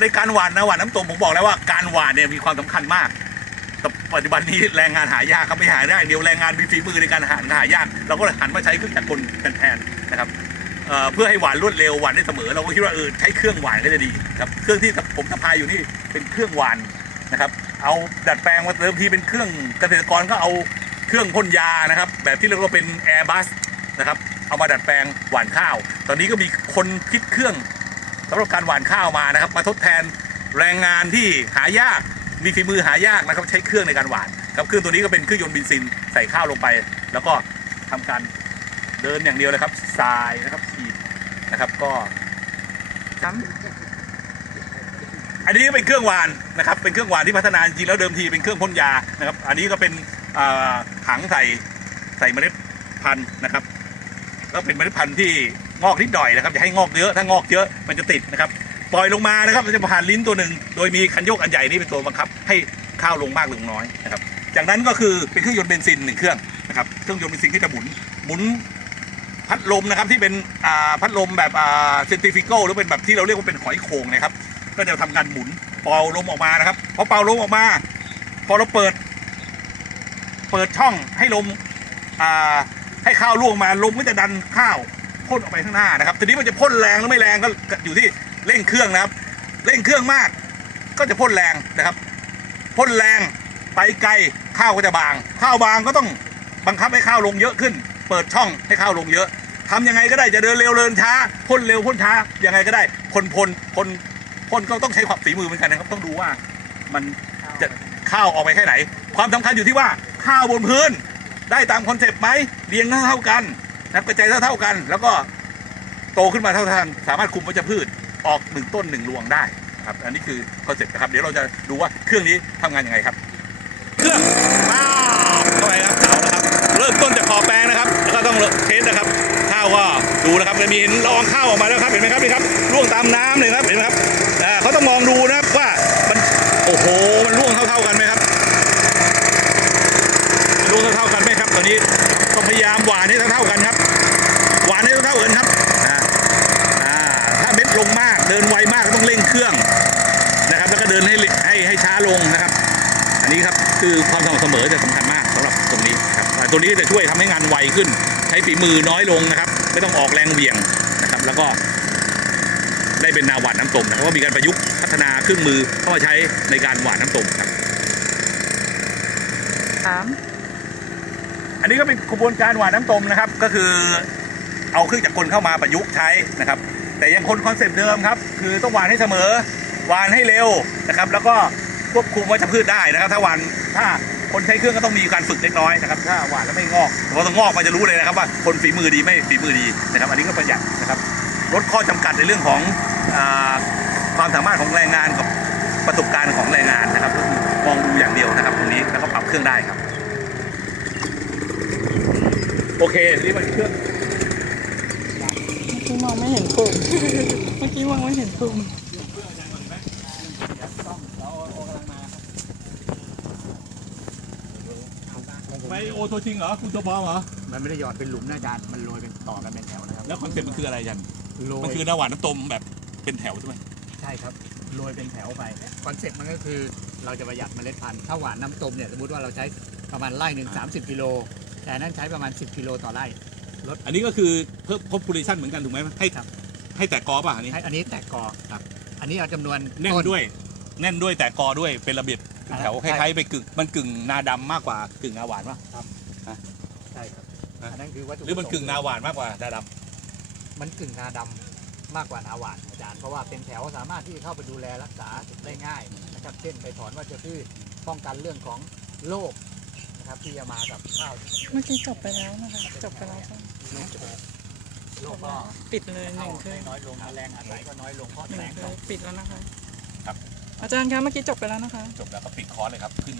ในการหว่านนะหว่านน้ำตมผมบอกแล้วว่าการหว่านเนี่ยมีความสำคัญมากแต่ปัจจุบันนี้แรงงานหายากครับไม่หาได้เดียวแรงงานมีฝีมือในการหาหายาก เราก็เลยหันมาใช้เครื่องจักรกลกันแทนนะครับเเพื่อให้หวานรวดเร็วหวานได้เสมอ เราก็คิดว่าเออใช้เครื่องหวานก็จะดีครับเครื่องที่ผมสะพายอยู่นี่เป็นเครื่องหวานนะครับ เอาดัดแปลงมาเติมทีเป็นเครื่องเกษตรกรก็เอาเครื่องพ่นยานะครับ แบบที่เรียกว่าเป็น Airbus นะครับเอามาดัดแปลงหว่านข้าว ตอนนี้ก็มีคนคิดเครื่อง สำหรับการหว่านข้าวมานะครับ มาทดแทนแรงงานที่หายากมีฝีมือหายากนะครับ ใช้เครื่องในการหว่านครับเครื่องตัวนี้ก็เป็นเครื่องยนต์เบนซินใส่ข้าวลงไป แล้วก็ทำการเดินอย่างเดียวเลยครับทรายนะครับฉีดนะครับก็ครับอันนี้เป็นเครื่องหวานนะครับ เป็นเครื่องหวานที่พัฒนาจริงแล้วเดิมทีเป็นเครื่องพ่นยานะครับ อันนี้ก็เป็นถังใส่ใส่เมล็ดพันธุ์นะครับ ก็เป็นเมล็ดพันธุ์ที่ งอกนิดหน่อยนะครับอย่าให้งอกเยอะถ้างอกเยอะมันจะติดนะครับปล่อยลงมานะครับมันจะผ่านลิ้นตัวหนึ่งโดยมีคันโยกอันใหญ่นี่เป็นตัวบังคับ ให้ข้าวลงมากหรือลงน้อยนะครับจากนั้นก็คือเป็นเครื่องยนต์เบนซินหนึ่งเครื่องนะครับเครื่องยนต์เบนซินที่จะหมุนหมุนพัดลมนะครับที่เป็นพัดลมแบบเซนติฟิโกหรือเป็นแบบที่เราเรียกว่าเป็นหอยโข่งนะครับ ก็จะทำการหมุนเป่าลมออกมานะครับพอเป่าลมออกมา พอเราเปิด เปิดช่องให้ลมให้ข้าวล่วงมาลมก็จะดันข้าว พ่นออกไปข้างหน้านะครับ ทีนี้มันจะพ่นแรงหรือไม่แรงก็อยู่ที่เร่งเครื่องนะครับ เร่งเครื่องมาก ก็จะพ่นแรงนะครับ พ่นแรงไปไกลข้าวก็จะบาง ข้าวบางก็ต้องบังคับให้ข้าวลงเยอะขึ้น เปิดช่องให้ข้าวลงเยอะทำยังไงก็ได้จะเดินเร็วเดินช้าพ่นเร็วพ่นช้ายังไงก็ได้คนพ่นพ่นพ่นก็ต้องใช้ความฝีมือเหมือนกันนะครับ ต้องดูว่ามันจะข้าวออกไปแค่ไหน ความสำคัญอยู่ที่ว่าข้าวบนพื้น ได้ตามคอนเซปต์ไหมเรียงเท่ากัน นะครับกระจายเท่าๆกัน แล้วก็โตขึ้นมาเท่าๆกันสามารถคุมวัชพืชออกหนึ่งต้นหนึ่งรวงได้ครับอันนี้คือคอนเซ็ปต์นะครับเดี๋ยวเราจะดูว่าเครื่องนี้ทำงานยังไงครับ เครื่องป้าวเข้าไปครับเอาละครับ เริ่มต้นจากคอแปลงนะครับ แล้วก็ต้องเทสนะครับ ข้าวก็ดูนะครับจะมีเห็นละอองข้าวออกมาแล้วครับเห็นไหมครับนี่ครับร่วงตามน้ำเลยครับเห็นไหมครับอ่าเขาต้องมองดูนะครับว่ามันโอ้โหมันร่วงเท่า ๆกันไหมครับร่วงเท่าๆกันไหมครับตอนนี้ต้องพยายามหวานให้เท่าๆกันครับ หวานให้ เท่าๆกันครับอ่าอ่าถ้าเม็ดลงมากเดินไวมากก็ต้องเร่งเครื่องนะครับ แล้วก็เดินให้ให้ให้ช้าลงนะครับ อันนี้ครับคือความสม่ำเสมอจะสำคัญมากสำหรับตรงนี้ครับอ่าตัวนี้จะช่วยทำให้งานไวขึ้น ใช้ฝีมือน้อยลงนะครับ ไม่ต้องออกแรงเหวี่ยงนะครับ แล้วก็ได้เป็นนาหวานน้ำตมนะครับว่ามีการประยุกต์พัฒนาเครื่องมือเข้ามาใช้ในการหวานน้ำตมครับถามอันนี้ก็เป็นกระบวนการหวานน้ำตมนะครับ ก็คือ เอาเครื่องจักรกลเข้ามาประยุกต์ใช้นะครับ แต่ยังคงคอนเซปต์เดิมครับ คือต้องหวานให้เสมอหวานให้เร็วนะครับ แล้วก็ควบคุมวัชพืชได้นะครับ ถ้าหวานถ้าคนใช้เครื่องก็ต้องมีการฝึกเล็กน้อยนะครับ ถ้าหวานแล้วไม่งอกพอต้องงอกมันจะรู้เลยนะครับว่าคนฝีมือดีไม่ฝีมือดีนะครับ อันนี้ก็ประหยัดนะครับลดข้อจำกัดในเรื่องของอความสามารถของแรงงานกับประสบการณ์ของแรงงานนะครับก็คือมองดูอย่างเดียวนะครับ ตรงนี้แล้วก็ปรับเครื่องได้ครับ โอเคนี่มันเครื่อง อกี้มองไม่เห็นปุ่ม เมื่อกี้มองไม่เห็นปุ่มไปโอตัวจริงเหรอ คุณตัวปลอมเหรอ มันไม่ได้หยอดเป็นหลุมนะอาจารย์ มันโรยเป็นต่อกันเป็นแถวนะครับแล้วคอนเซ็ปต์มันคืออะไรยันโรมันยคือน้ำหวานน้ำต้มแบบเป็นแถวใช่ไหมใช่ครับ โรยเป็นแถวไป คอนเซ็ปต์มันก็คือเราจะประหยัดเมล็ดพันธุ์ ถ้าหวานน้ำต้มเนี่ยสมมติว่าเราใช้ประมาณไร่หนึ่ง30กิโล แต่อันนั้นใช้ประมาณ 10 กิโลต่อไร่ อันนี้ก็คือเพิ่ม population เหมือนกันถูกไหมให้ครับ ให้แตกกอป่ะอันนี้ ให้อันนี้แตกกอครับ อันนี้เอาจำนวนแน่นต้ ด้วย แน่นด้วยแตกกอด้วยเป็นระเบียบเป็นแถวคใช่ ล้ายๆไปกึ่งมันกึ่งนาดำมากกว่ากึ่งนาหวานป่ะ ใช่ครับฮะอันนั้นคือวัตถุหรือมันกึ่งนาประสหวานมากกว่านาดมันกึ่งนาดำมากกว่านาหวานอาจารย์เพราะว่าเป็นแถวสามารถที่จะเข้าไปดูแลรักษาได้ง่ายนะครับเช่นไปถอนวัชพืชป้องกันเรื่องของโรคนะครับที่จะมากับข้าว เมื่อกี้จบไปแล้วนะคะ จบไปแล้วค่ะ โรคก็ปิดเลยหเข้านึ่งเครื่ได้องน้อยลงแมลงอาศัยก็น้อยลงเพราะหนึ่แสงงเครื่องปิดแล้วนะคะ ครับ อาจารย์คะเมื่อกี้จบไปแล้วนะคะำจบแล้วก็ปิดคอร์สเลยครับ ขึ้น